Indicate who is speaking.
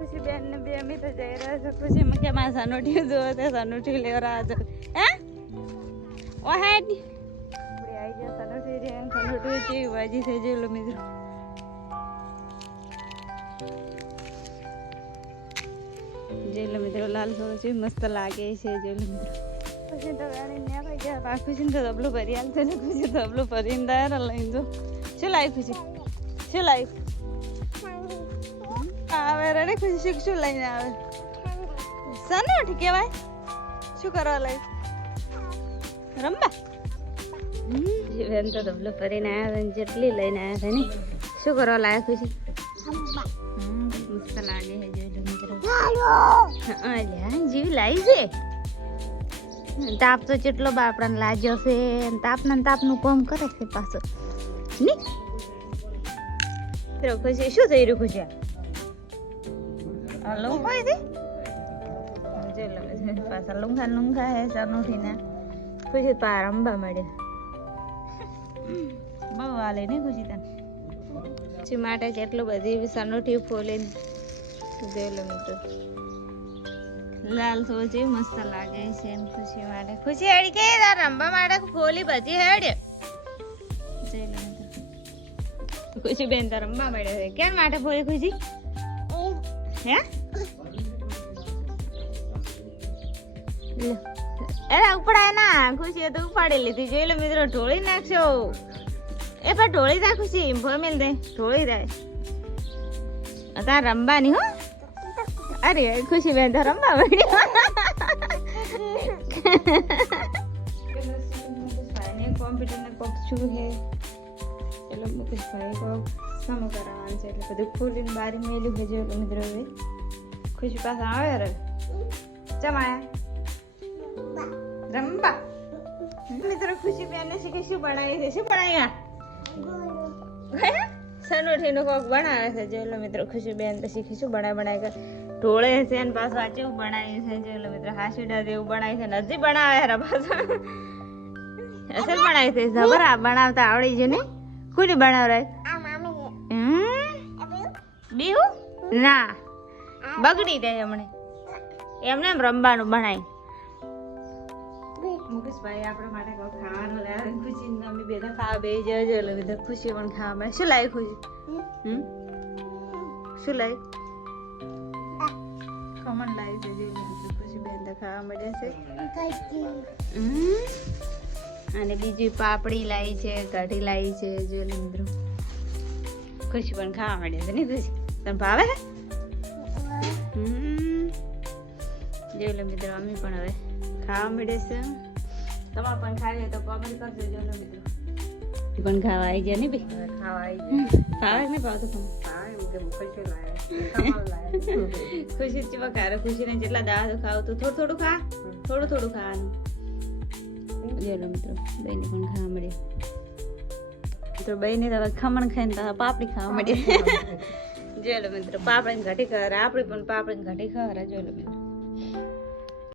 Speaker 1: ખુશી બેન ને બે અમે તો જઈ રહ્યા છો. ખુશી માં કે મારા સનોઠી જોવો તે સનોઠી લેવા રહ્યા છો હે? ઓ હેડ. આપણે આવી ગયા સનોઠી રે સનોઠી જેવી વાજી થઈ લો મિત્રો. જોઈ મિત્રો લાલ થોડો છે મસ્ત લાગે છે જોઈ લો મિત્રો. પછી તો વેણી ને થઈ ગયા. બા ખુશી તો ડબલું ભરી આલ છે ને ખુશી ડબલું ભરીને દાયરા લઈને જો. શું લાવી ખુશી શું લાવી આવે રડે ખુશી શું શું લઈને આવે સનોઠ કહેવાય. શું કરવા લઈ રમવા? બેન તો ડબલું ફરીને આવ્યા છે જેટલી લઈને આવ્યા છે ને. શું કરવા લાયા ખુશી? મસ્ત લાગે છે જોઈ મિત્રો અલ્યા લાવી છે. તાપ તો કેટલો બાપડાને લાગ્યો છે તાપના તાપનું કામ કરે છે પાછો. ની. ખુશી શું થઈ રહ્યું ખુશી? લુંગા છે જો છે પાછા લુંગા લુંગા હે સનોઠીને ખુશી પાર રમવા મળે બહુ હાલે ને ખુશી તને ખુશી માટે કેટલું બધી સનોઠી ફોલીને જોઈ લો મિત્રો લાલ સોજી મસ્ત લાગે છે એમ ખુશી માટે ખુશી હેડી કે તાર રમવા માટે ફોલી બધી હેડે જોઈ લો ખુશી બેન તો રમવા મળે છે કેમ માટે ફોલી ખુશી હે. અરે ઉપડાય ના ખુશી તો ઉપાડી લીધી. જોઈ લો મિત્રો, ઢોળી નાખશો. એ પણ ઢોળી દે ખુશી ભમેલ દે. ઢોળી દે તાર રમવાની, હો? અરે ખુશી બેન તો રમવા મળી કોમ્પ્યુટર ને કોક શું હે. એટલે મુકેશભાઈ કોક સામો કરવાનું છે, એટલે બધું ખોલીને બારી મેલું છે જો મિત્રો હવે ખુશી પાસે આવે રે? ચમાયા રંબા મિત્રો, ખુશી બેન શીખી શું બનાવી છે? શું બનાવ્યા સનોઠીનું કોક બનાવે છે જો મિત્રો, ખુશી બેન તો શીખી શું બનાવી બનાવી ઢોળે છે ને પાછું આ કેવું બનાવી છે જો લો મિત્રો, હાસીડા જેવું બનાવી છે હજી બનાવે છે પાછું. અસલ બનાવી છે, જબરા બનાવતા આવડી છે ને? બનાવ બનાવરાય? બીહુ? ના. બગડી જાય હમણે. એમને એમ રમવાનું ભણાય મુકેશભાઈ આપણા માટે કોઈ ખાવાનું લાવે ખુશી અમે બધા ખાવા બે જજો એટલે બધા ખુશી પણ ખાવા મળે. શું લાવી ખુશી? હમ? શું લાવી ખમણ લાવી છે ખુશી બેન તો ખાવા મળે છે. હમ. અને બીજી પાપડી લાવી છે કઢી લાવી છે જો લે મિત્રો. ખુશી પણ ખાવા મળે છે ને ખુશી? તને ભાવે છે? હમ. જો મિત્રો અમે પણ હવે ખાવા મળે છે. તમારે પણ ખાઈ તો કોમેન્ટ કરજો જો લે મિત્રો. પણ ખાવા આવી જાય ને આવી ગયા. ખાવા નહીં ભાવતું તમને ખુશી ચી ખારે ખુશી ને જેટલા દાળ ખાવ તો થોડું થોડું ખા. થોડું થોડું ખાવાનું. જોલો મિત્રો બેને પણ ખાવા મળે તો હવે ખમણ ખાઈને તો પાપડી ખાવા મળે જોયેલો મિત્રો પાપડી ઘટી ખર આપણી પણ પાપડી ઘટી ખર જોયેલો મિત્રો.